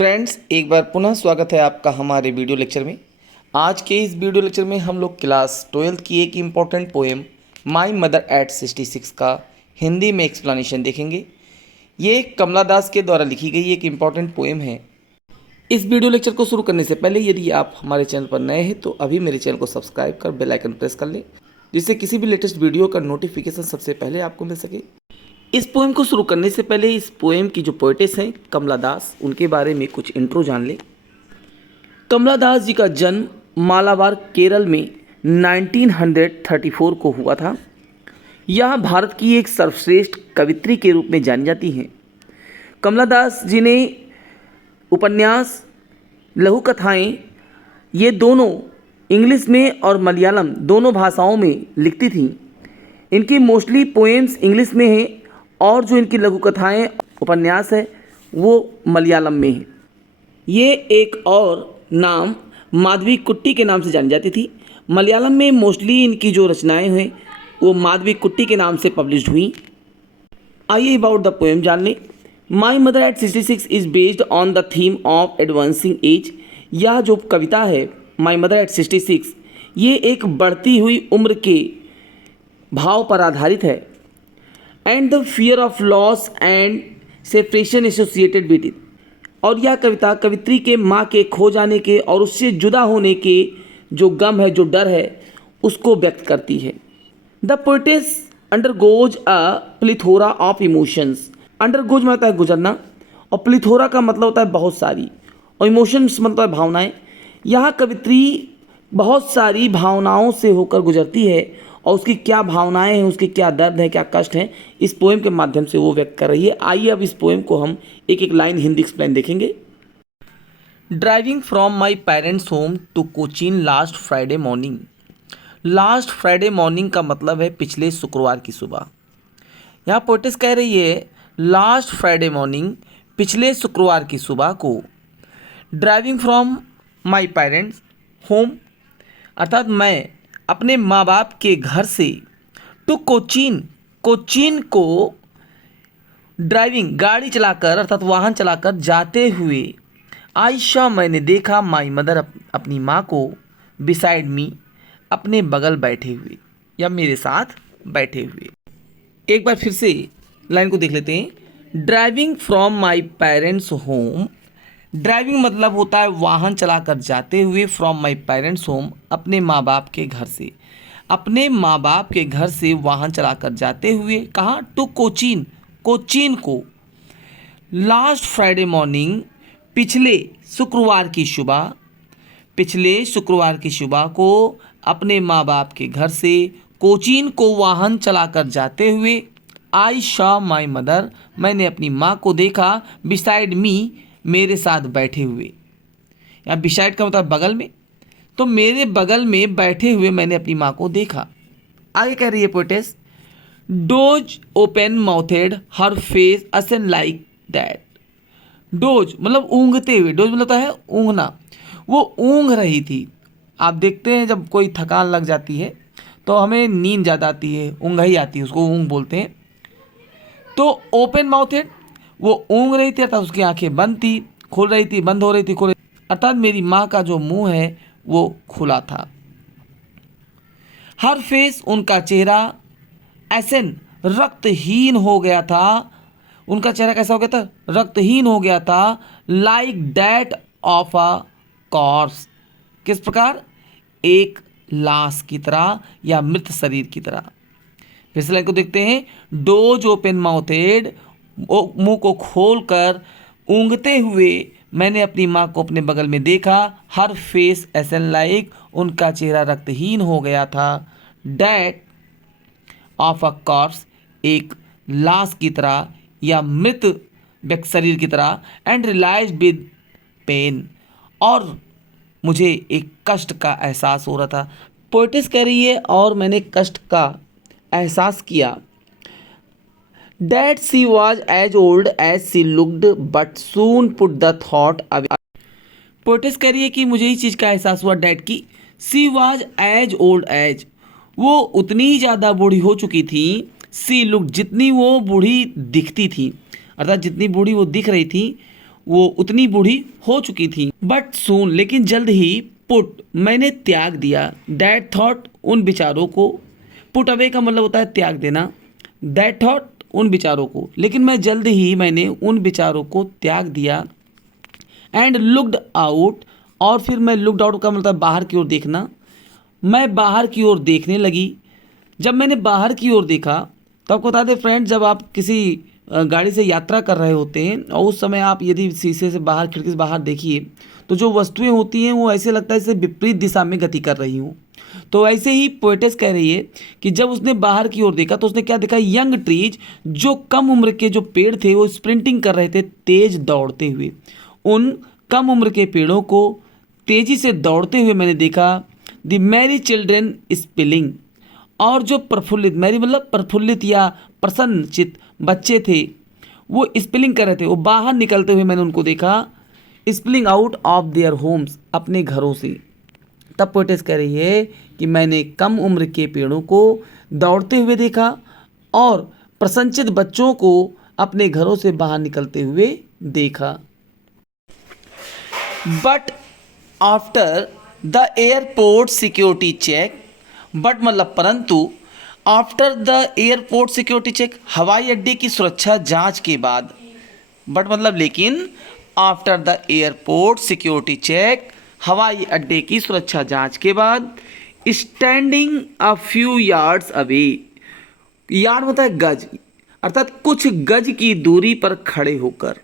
Friends, एक बार पुनः स्वागत है आपका हमारे वीडियो लेक्चर में। आज के इस वीडियो लेक्चर में हम लोग क्लास 12th की एक important poem my mother eight 66 का हिंदी में एक्सप्लेनेशन देखेंगे। ये कमला दास के द्वारा लिखी गई एक इम्पॉर्टेंट पोएम है। इस वीडियो लेक्चर को शुरू करने से पहले यदि आप हमारे चैनल पर नए हैं तो अभी मेरे चैनल को सब्सक्राइब कर बेल आइकन प्रेस कर लें, जिससे किसी भी लेटेस्ट वीडियो का नोटिफिकेशन सबसे पहले आपको मिल सके। इस पोएम को शुरू करने से पहले इस पोएम की जो पोएटेस हैं कमला दास, उनके बारे में कुछ इंट्रो जान लें। कमला दास जी का जन्म मालाबार केरल में 1934 को हुआ था। यह भारत की एक सर्वश्रेष्ठ कवित्री के रूप में जानी जाती हैं। कमला दास जी ने उपन्यास, लघु कथाएँ ये दोनों इंग्लिश में और मलयालम दोनों भाषाओं में लिखती थीं। इनकी मोस्टली पोएम्स इंग्लिश में हैं और जो इनकी लघु कथाएँ उपन्यास है वो मलयालम में है। ये एक और नाम माधवी कुट्टी के नाम से जानी जाती थी। मलयालम में मोस्टली इनकी जो रचनाएं हैं वो माधवी कुट्टी के नाम से पब्लिश्ड हुई। आइए अबाउट द पोएम जान लें। My mother eight 66 is based on the theme of advancing as. यह जो कविता है माई मदर एट 66 ये एक बढ़ती हुई उम्र के भाव पर आधारित है। And the fear of loss and separation associated with it. और यह कविता कवित्री के माँ के खो जाने के और उससे जुदा होने के जो गम है, जो डर है, उसको व्यक्त करती है। The poetess undergoes a plethora of emotions. Undergoes मतलब है गुजरना, और प्लिथोरा का मतलब होता है बहुत सारी, और इमोशंस मतलब है भावनाएं। यह कवित्री बहुत सारी भावनाओं से होकर गुजरती है और उसकी क्या भावनाएं हैं, उसके क्या दर्द है, क्या कष्ट हैं, इस पोएम के माध्यम से वो व्यक्त कर रही है। आइए अब इस पोएम को हम एक एक लाइन हिंदी एक्सप्लेन देखेंगे। Driving from my parents home to Cochin last Friday morning. Last Friday morning का मतलब है पिछले शुक्रवार की सुबह। यहाँ पोएटेस कह रही है लास्ट फ्राइडे मॉर्निंग, पिछले शुक्रवार की सुबह को। Driving from my parents home अर्थात मैं अपने माँ बाप के घर से टू कोचीन, कोचीन को ड्राइविंग गाड़ी चलाकर अर्थात वाहन चलाकर जाते हुए आयशा मैंने देखा माई मदर अपनी माँ को बिसाइड मी अपने बगल बैठे हुए या मेरे साथ बैठे हुए। एक बार फिर से लाइन को देख लेते हैं। Driving from my parents home, driving मतलब होता है वाहन चलाकर जाते हुए, फ्रॉम माई पेरेंट्स होम अपने माँ बाप के घर से, अपने माँ बाप के घर से वाहन चलाकर जाते हुए कहाँ, टू कोचीन, कोचीन को। लास्ट फ्राइडे मॉर्निंग, पिछले शुक्रवार की सुबह, पिछले शुक्रवार की सुबह को अपने माँ बाप के घर से कोचीन को वाहन चलाकर जाते हुए आई शॉ माई मदर, मैंने अपनी माँ को देखा, बिसाइड मी मेरे साथ बैठे हुए। या बिसाइड का मतलब बगल में, तो मेरे बगल में बैठे हुए मैंने अपनी माँ को देखा। आगे कह रही है पोएटेस, डोज ओपन माउथेड हर फेस असन लाइक दैट। डोज मतलब ऊँघते हुए, डोज मतलब है ऊँघना, वो ऊँघ रही थी। आप देखते हैं जब कोई थकान लग जाती है तो हमें नींद ज़्यादा आती है, ऊँघ ही आती है, उसको ऊँघ बोलते हैं। तो ओपन माउथेड वो ऊँघ रही थी अर्थात उसकी आंखें बंद थी, खुल रही थी, बंद हो रही थी, खुल रही थी, अर्थात मेरी माँ का जो मुंह है वो खुला था। हर फेस उनका चेहरा, ऐसन रक्तहीन हो गया था, उनका चेहरा कैसा हो गया था, रक्तहीन हो गया था, like that of a corps, किस प्रकार, एक लाश की तरह या मृत शरीर की तरह। फिर से लाइन को देखते हैं। डोज ओपन माउथेड, मुंह को खोलकर ऊँघते हुए मैंने अपनी माँ को अपने बगल में देखा। हर फेस एसन लाइक, उनका चेहरा रक्तहीन हो गया था, डैट ऑफ अ कॉर्प्स, एक लाश की तरह या मृत शरीर की तरह, एंड रियलाइज्ड विद पेन, और मुझे एक कष्ट का एहसास हो रहा था। पोएटेस कह रही है और मैंने कष्ट का एहसास किया। That she was as old as she looked, but soon put the thought away. Poetess कह रही है कि मुझे इस चीज़ का एहसास हुआ डैड की, सी वॉज एज ओल्ड एज, वो उतनी ही ज़्यादा बूढ़ी हो चुकी थी, सी लुक जितनी वो बूढ़ी दिखती थी, अर्थात जितनी बूढ़ी वो दिख रही थी वो उतनी बूढ़ी हो चुकी थी। बट सून, लेकिन जल्द ही, पुट, मैंने त्याग दिया, दैट थॉट, उन विचारों को। पुट अवे का मतलब होता है त्याग देना, दैट थॉट, उन विचारों को, लेकिन मैं जल्द ही मैंने उन विचारों को त्याग दिया। एंड लुक्ड आउट, और फिर मैं लुक्ड आउट का मतलब बाहर की ओर देखना, मैं बाहर की ओर देखने लगी। जब मैंने बाहर की ओर देखा तो आपको बता दें फ्रेंड, जब आप किसी गाड़ी से यात्रा कर रहे होते हैं और उस समय आप यदि शीशे से बाहर, खिड़की से बाहर देखिए तो जो वस्तुएं होती हैं वो ऐसे लगता है जैसे विपरीत दिशा में गति कर रही हूँ। तो ऐसे ही पोएटेस कह रही है कि जब उसने बाहर की ओर देखा तो उसने क्या देखा, यंग ट्रीज, जो कम उम्र के जो पेड़ थे वो स्प्रिंटिंग कर रहे थे, तेज दौड़ते हुए। उन कम उम्र के पेड़ों को तेजी से दौड़ते हुए मैंने देखा। द मैरी चिल्ड्रेन स्पिलिंग, और जो प्रफुल्लित, मैरी मतलब प्रफुल्लित या प्रसन्नचित बच्चे थे वो स्पिलिंग कर रहे थे, वो बाहर निकलते हुए मैंने उनको देखा, spilling out of their homes, अपने घरों से। तब पोएटेस कह रही है कि मैंने कम उम्र के पेड़ों को दौड़ते हुए देखा और प्रसन्नचित बच्चों को अपने घरों से बाहर निकलते हुए देखा। But after the airport security check, but मतलब परंतु, after the airport security check, हवाई अड्डे की सुरक्षा जांच के बाद, बट मतलब लेकिन, after the airport security check, हवाई अड्डे की सुरक्षा जांच के बाद, standing a few yards away, yard होता है गज, अर्थात कुछ गज की दूरी पर खड़े होकर,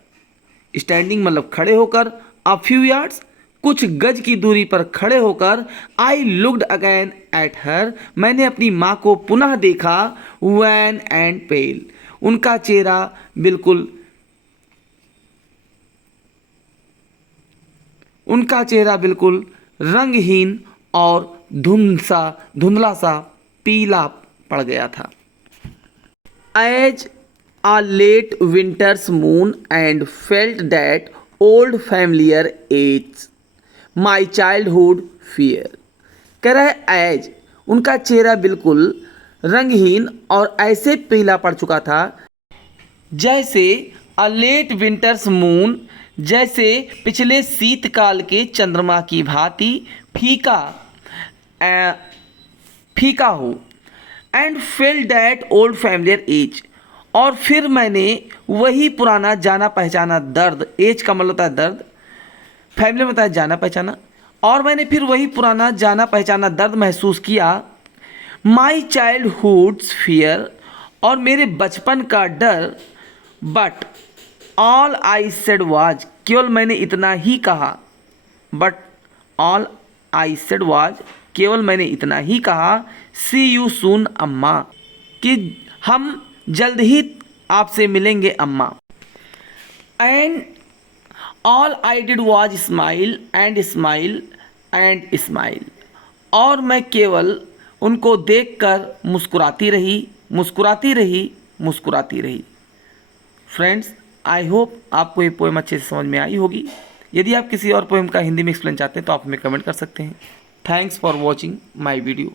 स्टैंडिंग मतलब खड़े होकर, अ फ्यू यार्ड्स, कुछ गज की दूरी पर खड़े होकर, I looked again at her, मैंने अपनी माँ को पुनः देखा, वैन एंड पेल, उनका चेहरा बिल्कुल, उनका चेहरा बिल्कुल रंगहीन और धुंधला सा पीला पड़ गया था। As a late winter's moon and felt that old familiar age, my childhood fear। कह रहा है एज, उनका चेहरा बिल्कुल रंगहीन और ऐसे पीला पड़ चुका था जैसे अ लेट विंटर्स मून, जैसे पिछले शीतकाल के चंद्रमा की भांति फीका फीका हो। And felt that old familiar edge, और फिर मैंने वही पुराना जाना पहचाना दर्द, एज का मतलब होता है दर्द, फैमिली में होता है जाना पहचाना, और मैंने फिर वही पुराना जाना पहचाना दर्द महसूस किया। माई चाइल्डहुड्स फियर, और मेरे बचपन का डर। But all I said was, केवल मैंने इतना ही कहा। But all I said was, केवल मैंने इतना ही कहा, सी यू सून अम्मा, कि हम जल्द ही आपसे मिलेंगे अम्मा। And all I did was smile and smile and smile, और मैं केवल उनको देखकर मुस्कुराती रही, मुस्कुराती रही, मुस्कुराती रही। फ्रेंड्स, आई होप आपको ये पोएम अच्छे से समझ में आई होगी। यदि आप किसी और पोएम का हिंदी में एक्सप्लेन चाहते हैं तो आप हमें कमेंट कर सकते हैं। Thanks for watching my video.